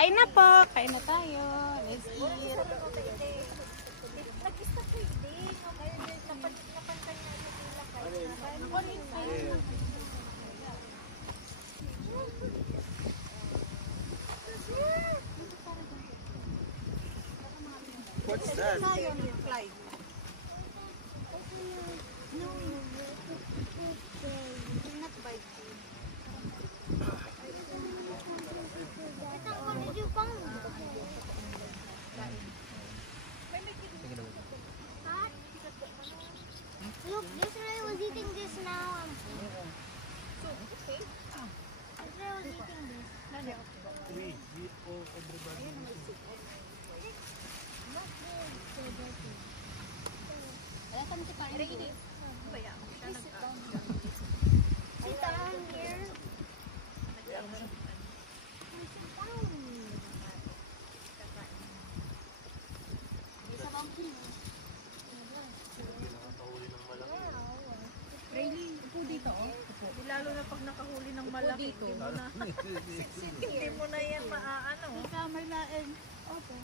Kain na po. Kain na tayo. Let's eat. What's that? Look, yesterday I was eating this now. So, okay. Yesterday I was eating this. We eat all everybody. Sit down here. Sit down. Rayleigh, upo dito, oh. Lalo na pag nakahuli ng malaki, hindi mo na yan maaano. May lain. Opo.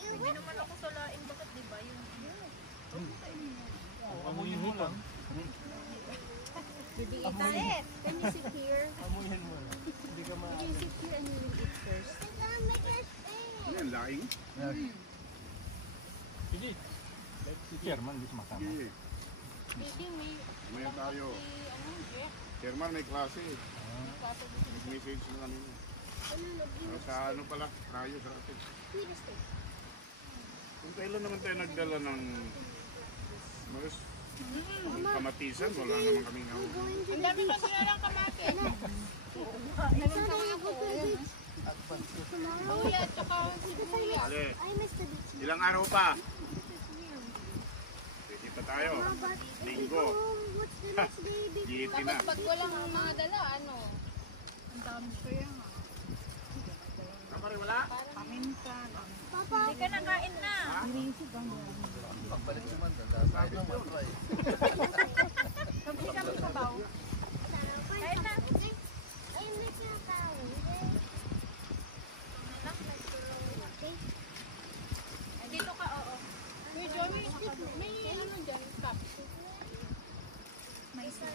Hindi naman ako salain, bakit di ba yung Amuyin mo lang. Can you sit here? Amuyin mo lang. Hindi ka Can you sit here and you will eat first? Yan, laing. Sige. Si Chairman, hindi sumasama. Sige. Maya tayo. Chairman, may klase. Message na kanina. Sa ano pala, rayo sa atin. Kung kailan naman tayo nagdala ng mas kamatisan, wala naman kaming hawak. Ang dami pa sila ng kamatis. Luya at saka sibuyas. Ale, ilang araw pa? Pwede pa tayo. Linggo. Giti na. Pag walang mga dala, ano? Ang dami kaya nga. Kamari, wala? Hindi ka nakain na. Sabi kami sabaw. Kahit na. Ay, may tinatawag. Dito ka, oo. Kuya Joey, may ano dyan, cup. May isa.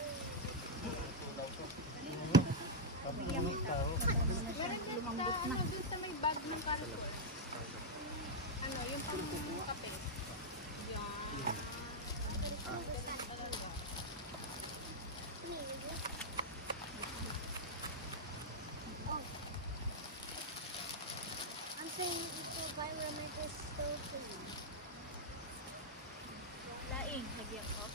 Meron din sa, ano, dun sa may bag ng karton. Ano, yung pang kape. Yan. I'm saying it's environmental stove for you. Laing, nagyan ko.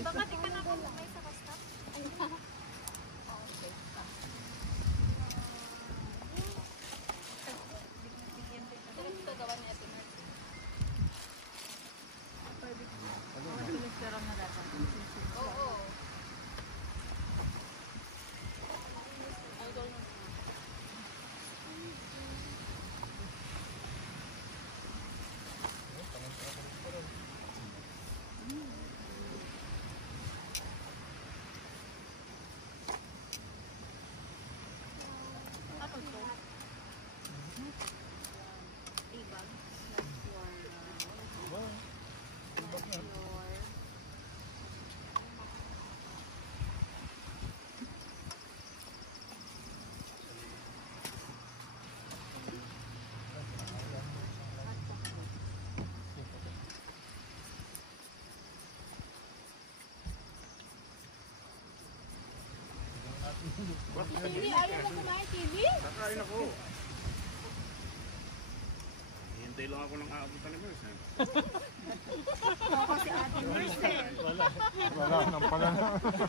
Baka di ka na kumay sa kasta. Ito gawa ni Ate Marcy. Oo. Idol na. Ano to? Ibag. Hindi, ayaw na kumain, TV? Kakain ako. Hintay lang ako ng aabutan ni Mers. Ako si Ate Mercy. Wala nang pala na. Wala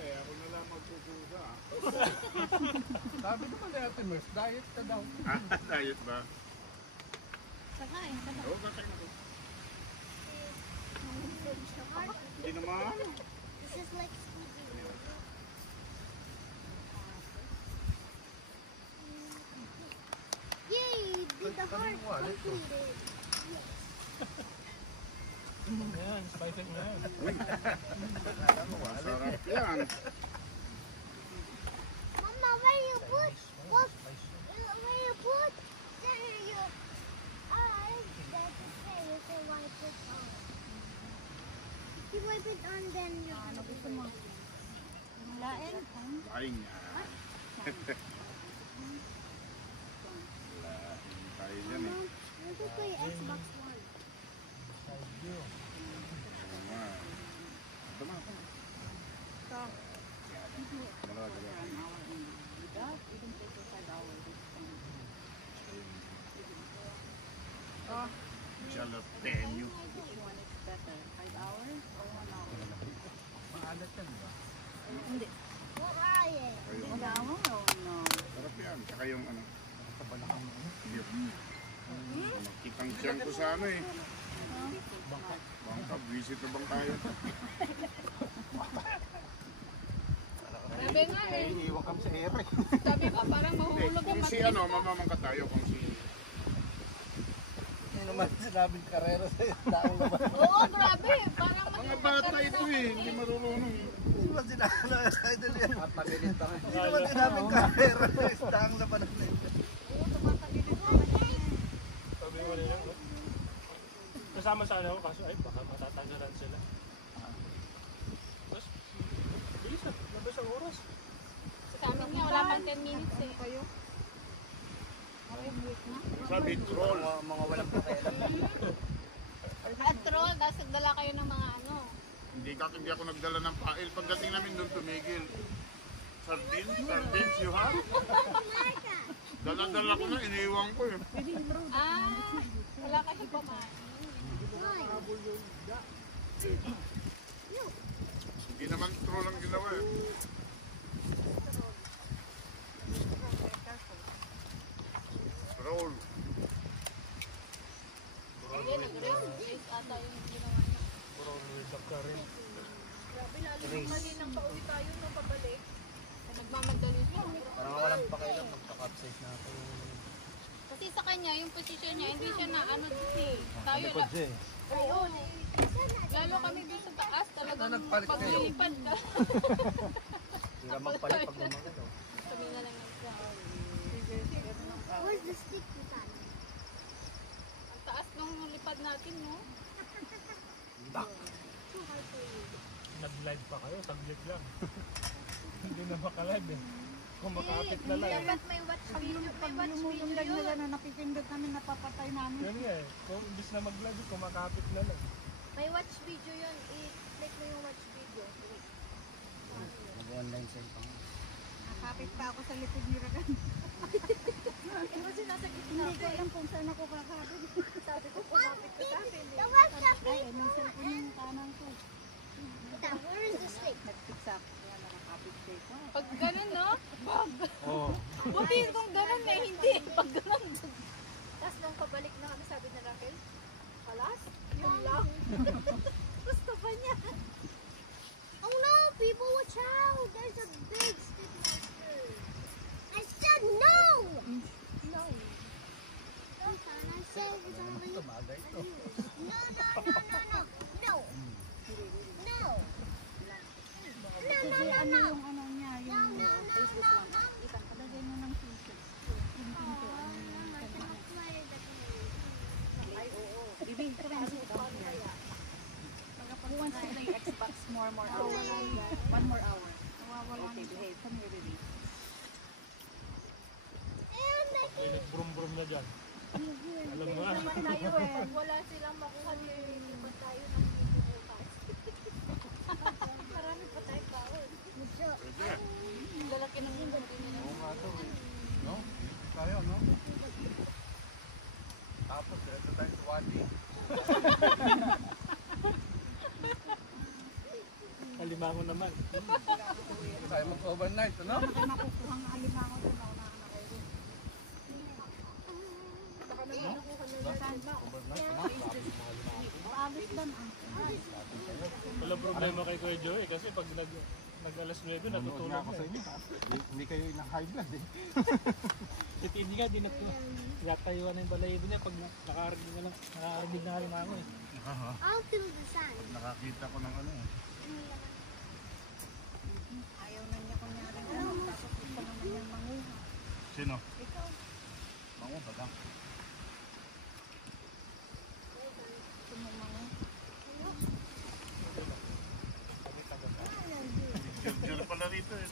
eh, ako na lang magkukusa. Sabi naman ni Ate Mers, diet ka daw. Diet ba? Sakain, Oo, kakain ako. Hindi naman. This is like Scooby-Doo. Yay! Did the heart completed. Yan, spicy na yan. Masarap yan. Mama, where you put? What? Where you put? There you eyes. That's the same. You can wipe it on. If you wipe it on, then you. Ano gusto mo? Lain. Kain yan. Kain yan eh. Ano to play Xbox One? Oo nga. Ito na. Dalawa, dalawa. Jalapeno. Maalat yan ba? Why? Sarap yan. Tsaka yung ano. Kabalakang mo. Makitang tiyan ko sa ano eh. Bangka, visit na bang tayo? Sabi nga eh. Iiwan kami sa ere. Sabi ko parang mahuhulog Kung yung si ano, mamamangka tayo kung si... Hindi naman sinabing karera sa taong naman. Oo, grabe. Parang Mga bata ito eh, hindi marunong. Hindi naman sinabing idol yan. Matagilit pa. Hindi naman sinabing karera sa taong naman. Sabi ko nila, kasama sa ano, kaso ay baka matatagalan sila. Tapos, bilis na, labas ang oras. sa amin nga, wala pang 10 minutes eh. Sabi, troll. Mga walang pakialam. At troll, tapos nagdala kayo ng mga ano. Hindi ako nagdala ng pail. Pagdating namin doon, tumigil. Sardines you have? Dala-dala ko na, iniiwan ko eh. Ah, wala kayo pa man. Hindi naman troll ang ginawa eh. Troll. Hindi, nag-race ata yung ginawa niya. Puro reserve ka rin. Grabe, lalo nung malinang pauwi tayo nung pabalik. Nagmamadali siya. Parang walang pakialam. Magka-capsize na ako. Kasi sa kanya, yung posisyon niya, hindi siya na ano eh. Tayo, Likod siya eh. ayun. Lalo kami dito sa taas, talagang nagpalit kayo? paglilipad ka. Hindi ka magpalit pag gumagalaw. Sabi na lang siya. Where's the stick you got? Ang taas nung lipad natin, no? Nag-live pa kayo, saglit lang. Hindi na makalive eh. Kung makapit na lang. Dapat may watch video, may watch video yun. na napipindot namin, napapatay namin. Yan nga eh. Kung imbis na mag-live, kung makapit na lang. May watch video yun. I-click mo yung watch video. Mag-online sale pa. Nakapit pa ako sa likod ni Ragan. Kasi nasa gitna Hindi ko ko. alam kung saan ako kakapit. Sabi ko, kumapit ka sa akin. The where's the Ay, anong cellphone yung kanan ko. Where is the stick? Nagpiksak. Kaya nakakapit ko ito. Pag ganun, no? Bag. Oo. Buti kung ganun eh, hindi. Pag ganun. Tapos nung pabalik na kami, sabi na Raquel, alas, yun lang. Gusto pa niya. Oh no, people, watch out! There's a big stick monster. I said no! No. Don't son, I said it's only. Ito, bagay ito. No, no, no, no, no. No. No. No, no, Kasi no, ano no. yung ano niya, No, yung no, no, Facebook no, lang. no. Ilagay mo ng t-shirt. Yung pinto. Oh, no, I cannot play the game. Ay, oo. Bibi, ito rin ang Paano kaya? Who wants to play Xbox more hours? 1 more hour. Nawawala okay, behave. Come here, baby. And the May nag-brum-brum na dyan. Alam mo Naman ah. tayo eh. Wala silang makuha ni pag tayo ng video bukas. Marami pa tayong baon. Pwede. Lalaki ng mundo nila. Oo nga ito eh. No? Tayo, no? Tapos, ito tayo sa Wadi. Alimango naman. Tayo mag-overnight, ano? Kaya makukuha ng alimango doon ako nakakairin. Baka naman nakuha na natin na. Overnight, ano? Paalis Wala problema kay Kuya Joey kasi pag nag-alas 9 natutulog ako sa inyo. Hindi kayo ng high blood eh. Si Tini nga, di natayuan na yung balayibo niya pag nakarinig na lang ako eh. I'll kill the sun. Nakakita ko ng ano eh. Ayaw na niya kunyari. Tapos gusto naman niya manguha. Sino? Ikaw. Mango ba lang? Jur pala rito eh.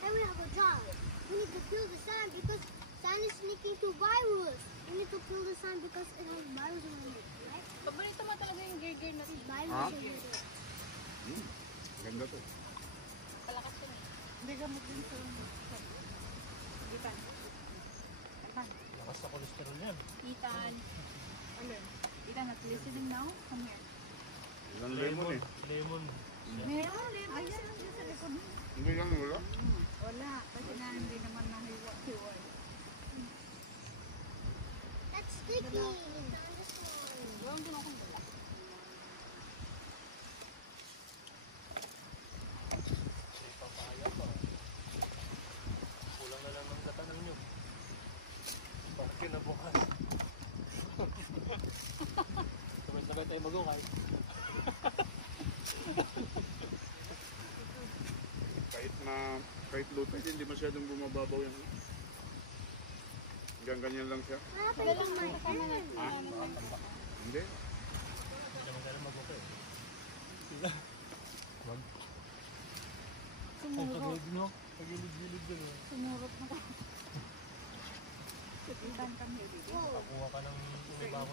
Then we have a job. We need to kill the sun because sun is leaking to virus. We need to kill the sun because it has virus in it, right? Paborito mo talaga yung gear na Virus in it. Ganda to. palakas yun eh. Hindi ka mag-inso. Lakas sa cholesterol yan. Ethan. Ethan, not listening now? Come here. Ilang lemon eh. Lemon. Meron. Ayan. Sa likod. Hindi lang wala. Wala. Kasi na hindi naman nahiwa-hiwa. That's sticky. Dinosaur. Huwag din akong wala. Kulang na lang ang tatanong nyo. Bakit kinabukas? Sabay-sabay tayo mag-ukay. Kahit luto, hindi masyadong bumababaw yan. Hanggang ganyan lang siya. What happened to my hand? Hindi. Hindi naman tayo mag-ukay. Wag. Ay, pag-ibig nyo. Pag-ibig-ibig dyan eh. Sumurot na ka. Ethan, come here, baby. Nakakuha ka ng umibawa.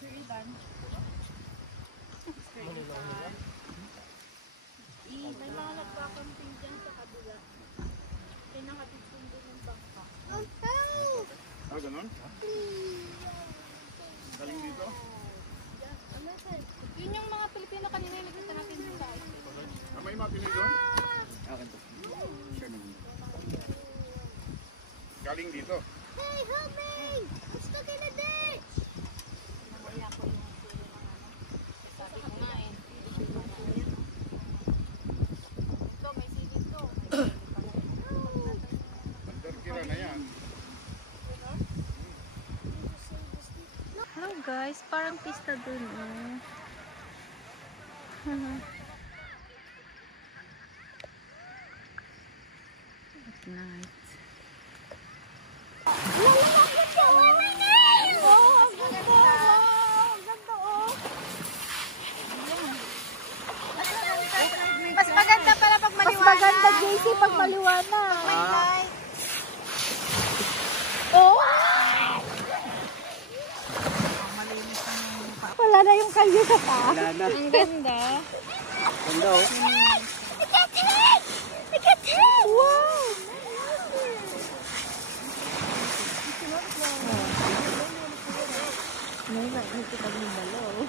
Sir Ethan. Manilaw nila. May mga nagpapamping dyan sa kabila. Kaya nakatisundo ng bangka. Ah, ganun? Galing dito? Yun yung mga Pilipino kanina yung nakita natin sa isip. Ah, may mga Pinoy doon? Akin to. Galing dito? Hey, help me! I'm stuck in a ditch! Sabi ko nga eh. Ito, may silid to. Underkira na yan. Hello guys, parang pista dun eh. At night. Mas maganda pala pag maliwanag. Mas maganda, JC, pag maliwanag. Wala na yung kalyo sa pa. Ang ganda. Ganda oh. Wow! May nakikita pag nabalaw.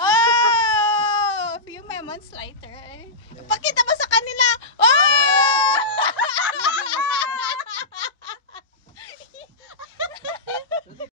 Oh! A few moments later. Pakita